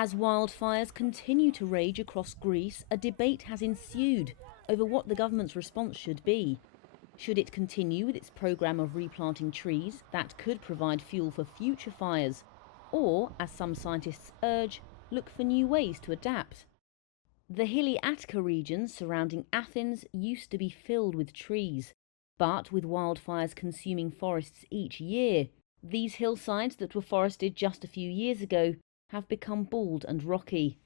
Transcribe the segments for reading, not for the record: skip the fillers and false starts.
As wildfires continue to rage across Greece, a debate has ensued over what the government's response should be. Should it continue with its programme of replanting trees that could provide fuel for future fires? Or, as some scientists urge, look for new ways to adapt? The hilly Attica region surrounding Athens used to be filled with trees, but with wildfires consuming forests each year, these hillsides that were forested just a few years ago have become bald and rocky.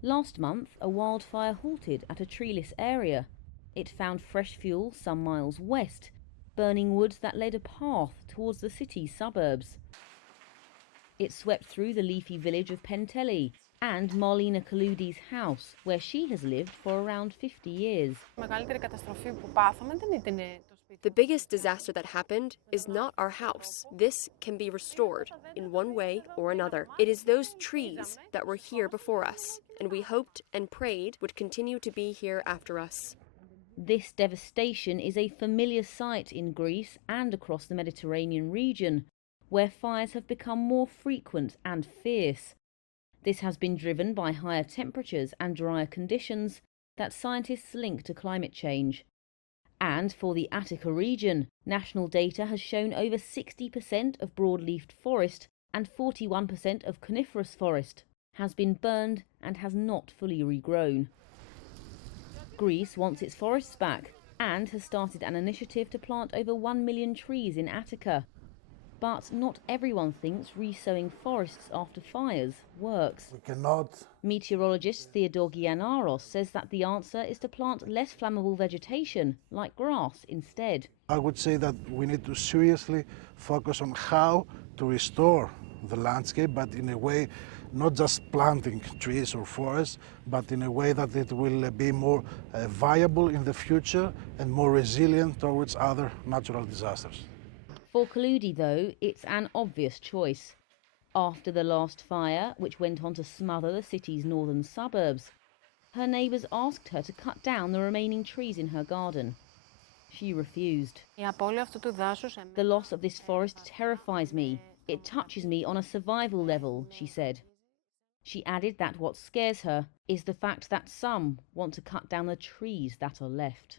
Last month, a wildfire halted at a treeless area. It found fresh fuel some miles west, burning wood that led a path towards the city's suburbs. It swept through the leafy village of Penteli and Marlena Kaloudi's house, where she has lived for around 50 years. The biggest disaster that happened is not our house. This can be restored in one way or another. It is those trees that were here before us, and we hoped and prayed would continue to be here after us. This devastation is a familiar sight in Greece and across the Mediterranean region, where fires have become more frequent and fierce. This has been driven by higher temperatures and drier conditions that scientists link to climate change. And for the Attica region, national data has shown over 60% of broadleafed forest and 41% of coniferous forest has been burned and has not fully regrown. Greece wants its forests back and has started an initiative to plant over 1 million trees in Attica. But not everyone thinks resowing forests after fires works. We cannot. Meteorologist Theodore Giannaros says that the answer is to plant less flammable vegetation, like grass, instead. I would say that we need to seriously focus on how to restore the landscape, but in a way not just planting trees or forests, but in a way that it will be more viable in the future and more resilient towards other natural disasters. For Kaloudi, though, it's an obvious choice. After the last fire, which went on to smother the city's northern suburbs, her neighbours asked her to cut down the remaining trees in her garden. She refused. The loss of this forest terrifies me. It touches me on a survival level, she said. She added that what scares her is the fact that some want to cut down the trees that are left.